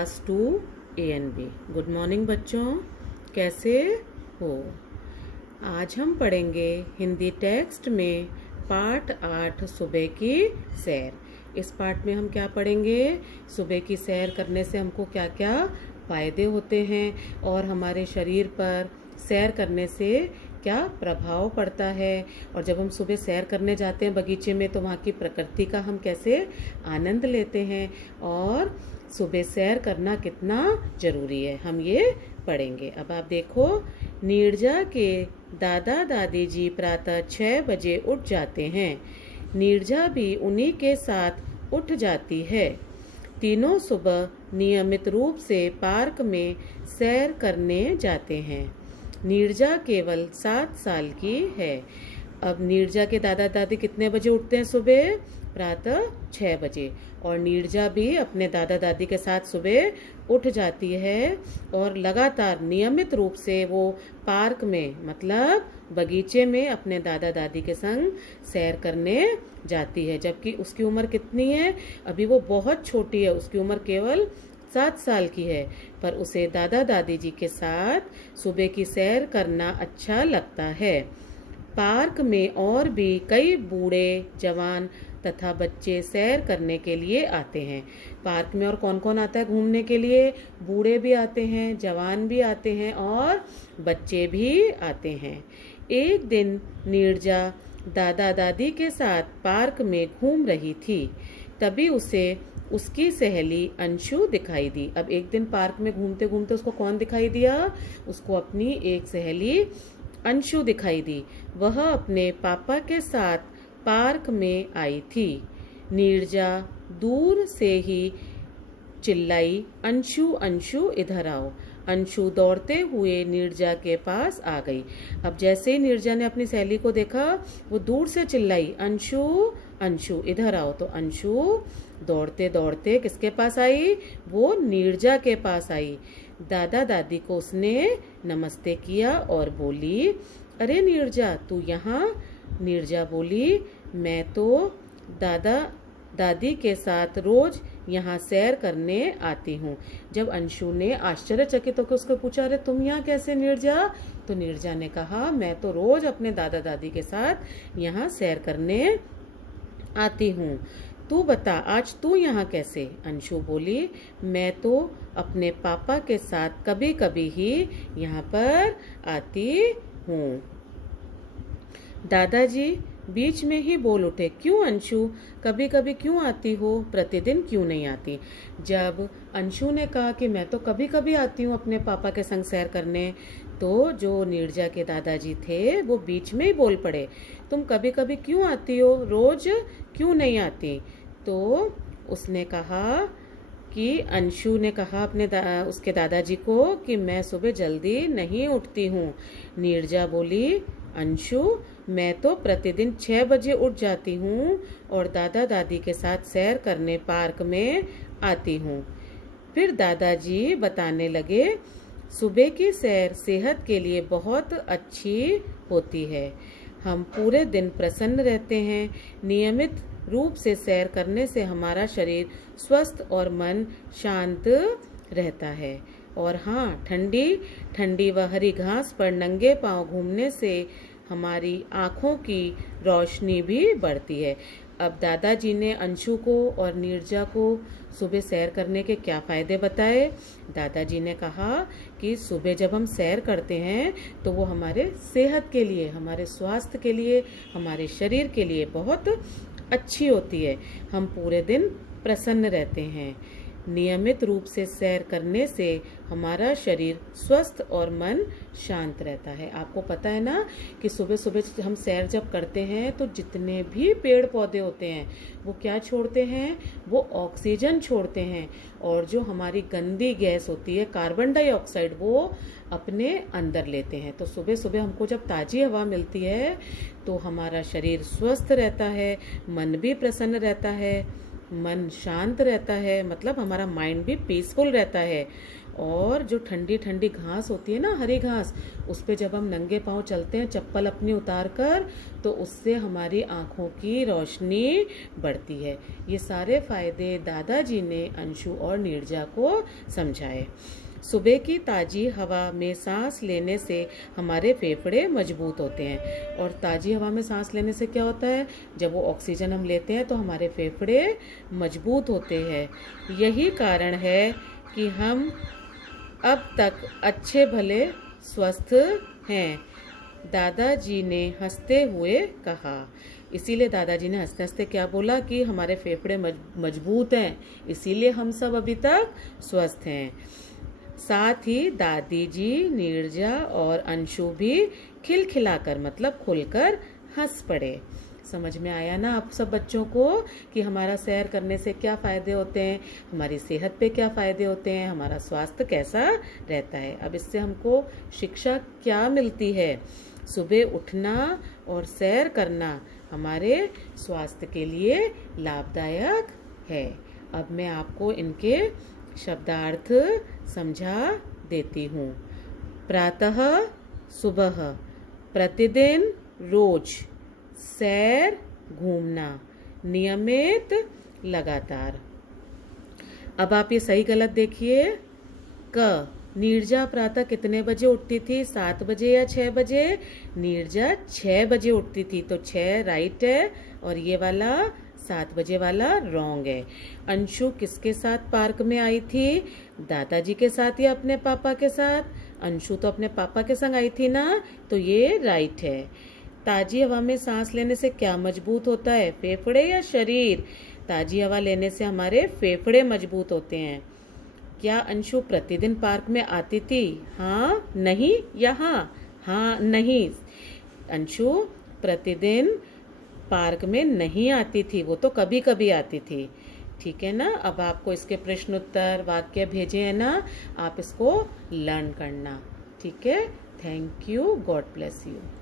Class 2 ANB। Good morning बच्चों, कैसे हो। आज हम पढ़ेंगे हिंदी टेक्स्ट में पाठ 8 सुबह की सैर। इस पाठ में हम क्या पढ़ेंगे, सुबह की सैर करने से हमको क्या क्या फ़ायदे होते हैं और हमारे शरीर पर सैर करने से क्या प्रभाव पड़ता है, और जब हम सुबह सैर करने जाते हैं बगीचे में तो वहाँ की प्रकृति का हम कैसे आनंद लेते हैं और सुबह सैर करना कितना ज़रूरी है, हम ये पढ़ेंगे। अब आप देखो, नीरजा के दादा दादी जी प्रातः 6 बजे उठ जाते हैं। नीरजा भी उन्हीं के साथ उठ जाती है। तीनों सुबह नियमित रूप से पार्क में सैर करने जाते हैं। नीरजा केवल 7 साल की है। अब नीरजा के दादा दादी कितने बजे उठते हैं सुबह? प्रातः 6 बजे। और नीरजा भी अपने दादा दादी के साथ सुबह उठ जाती है और लगातार नियमित रूप से वो पार्क में मतलब बगीचे में अपने दादा दादी के संग सैर करने जाती है। जबकि उसकी उम्र कितनी है? अभी वो बहुत छोटी है, उसकी उम्र केवल 7 साल की है, पर उसे दादा दादी जी के साथ सुबह की सैर करना अच्छा लगता है। पार्क में और भी कई बूढ़े, जवान तथा बच्चे सैर करने के लिए आते हैं। पार्क में और कौन कौन आता है घूमने के लिए? बूढ़े भी आते हैं, जवान भी आते हैं और बच्चे भी आते हैं। एक दिन नीरजा दादा दादी के साथ पार्क में घूम रही थी, तभी उसे उसकी सहेली अंशु दिखाई दी। अब एक दिन पार्क में घूमते घूमते उसको कौन दिखाई दिया? उसको अपनी एक सहेली अंशु दिखाई दी। वह अपने पापा के साथ पार्क में आई थी। नीरजा दूर से ही चिल्लाई, अंशु अंशु इधर आओ। अंशु दौड़ते हुए नीरजा के पास आ गई। अब जैसे ही नीरजा ने अपनी सहेली को देखा, वो दूर से चिल्लाई, अंशु अंशु इधर आओ। तो अंशु दौड़ते दौड़ते किसके पास आई? वो नीरजा के पास आई। दादा दादी को उसने नमस्ते किया और बोली, अरे नीरजा तू यहाँ? नीरजा बोली, मैं तो दादा दादी के साथ रोज यहाँ सैर करने आती हूँ। जब अंशु ने आश्चर्यचकित होकर उसको पूछा, अरे तुम यहाँ कैसे नीरजा? तो नीरजा ने कहा, मैं तो रोज अपने दादा दादी के साथ यहाँ सैर करने आती हूँ। तू बता, आज तू यहाँ कैसे? अंशु बोली, मैं तो अपने पापा के साथ कभी कभी ही यहाँ पर आती हूँ। दादाजी बीच में ही बोल उठे, क्यों अंशु, कभी कभी क्यों आती हो, प्रतिदिन क्यों नहीं आती? जब अंशु ने कहा कि मैं तो कभी कभी आती हूँ अपने पापा के संग सैर करने, तो जो नीरजा के दादाजी थे वो बीच में ही बोल पड़े, तुम कभी कभी क्यों आती हो, रोज क्यों नहीं आती? तो उसने कहा कि अंशु ने कहा उसके दादाजी को कि मैं सुबह जल्दी नहीं उठती हूँ। नीरजा बोली, अंशु मैं तो प्रतिदिन 6 बजे उठ जाती हूँ और दादा दादी के साथ सैर करने पार्क में आती हूँ। फिर दादाजी बताने लगे, सुबह की सैर सेहत के लिए बहुत अच्छी होती है। हम पूरे दिन प्रसन्न रहते हैं। नियमित रूप से सैर करने से हमारा शरीर स्वस्थ और मन शांत रहता है। और हाँ, ठंडी ठंडी व हरी घास पर नंगे पांव घूमने से हमारी आँखों की रोशनी भी बढ़ती है। अब दादाजी ने अंशु को और नीरजा को सुबह सैर करने के क्या फ़ायदे बताए? दादाजी ने कहा कि सुबह जब हम सैर करते हैं तो वो हमारे सेहत के लिए, हमारे स्वास्थ्य के लिए, हमारे शरीर के लिए बहुत अच्छी होती है। हम पूरे दिन प्रसन्न रहते हैं। नियमित रूप से सैर करने से हमारा शरीर स्वस्थ और मन शांत रहता है। आपको पता है ना कि सुबह सुबह हम सैर जब करते हैं तो जितने भी पेड़ पौधे होते हैं वो क्या छोड़ते हैं? वो ऑक्सीजन छोड़ते हैं, और जो हमारी गंदी गैस होती है कार्बन डाइऑक्साइड वो अपने अंदर लेते हैं। तो सुबह सुबह हमको जब ताज़ी हवा मिलती है तो हमारा शरीर स्वस्थ रहता है, मन भी प्रसन्न रहता है, मन शांत रहता है, मतलब हमारा माइंड भी पीसफुल रहता है। और जो ठंडी ठंडी घास होती है ना, हरी घास, उस पे जब हम नंगे पाँव चलते हैं चप्पल अपनी उतार कर, तो उससे हमारी आँखों की रोशनी बढ़ती है। ये सारे फायदे दादाजी ने अंशु और नीरजा को समझाए। सुबह की ताज़ी हवा में सांस लेने से हमारे फेफड़े मजबूत होते हैं। और ताज़ी हवा में सांस लेने से क्या होता है, जब वो ऑक्सीजन हम लेते हैं तो हमारे फेफड़े मजबूत होते हैं। यही कारण है कि हम अब तक अच्छे भले स्वस्थ हैं, दादाजी ने हंसते हुए कहा। इसीलिए दादाजी ने हंसते हंसते क्या बोला कि हमारे फेफड़े मजबूत हैं, इसीलिए हम सब अभी तक स्वस्थ हैं। साथ ही दादी जी, नीरजा और अंशु भी खिलखिलाकर मतलब खुलकर हंस पड़े। समझ में आया ना आप सब बच्चों को कि हमारा सैर करने से क्या फ़ायदे होते हैं, हमारी सेहत पे क्या फ़ायदे होते हैं, हमारा स्वास्थ्य कैसा रहता है। अब इससे हमको शिक्षा क्या मिलती है, सुबह उठना और सैर करना हमारे स्वास्थ्य के लिए लाभदायक है। अब मैं आपको इनके शब्दार्थ समझा देती हूँ। प्रातः सुबह, प्रतिदिन रोज, सैर घूमना, नियमित लगातार। अब आप ये सही गलत देखिए। क नीरजा प्रातः कितने बजे उठती थी, 7 बजे या 6 बजे? नीरजा 6 बजे उठती थी, तो 6 राइट है और ये वाला 7 बजे वाला रॉन्ग है। अंशु किसके साथ पार्क में आई थी, दादाजी के साथ या अपने पापा के साथ? अंशु तो अपने पापा के संग आई थी ना, तो ये राइट है। ताजी हवा में सांस लेने से क्या मजबूत होता है, फेफड़े या शरीर? ताजी हवा लेने से हमारे फेफड़े मजबूत होते हैं। क्या अंशु प्रतिदिन पार्क में आती थी, हाँ नहीं या हाँ? हाँ नहीं, अंशु प्रतिदिन पार्क में नहीं आती थी, वो तो कभी कभी आती थी। ठीक है ना। अब आपको इसके प्रश्न उत्तर वाक्य भेजे हैं ना, आप इसको लर्न करना। ठीक है। Thank you. God bless you.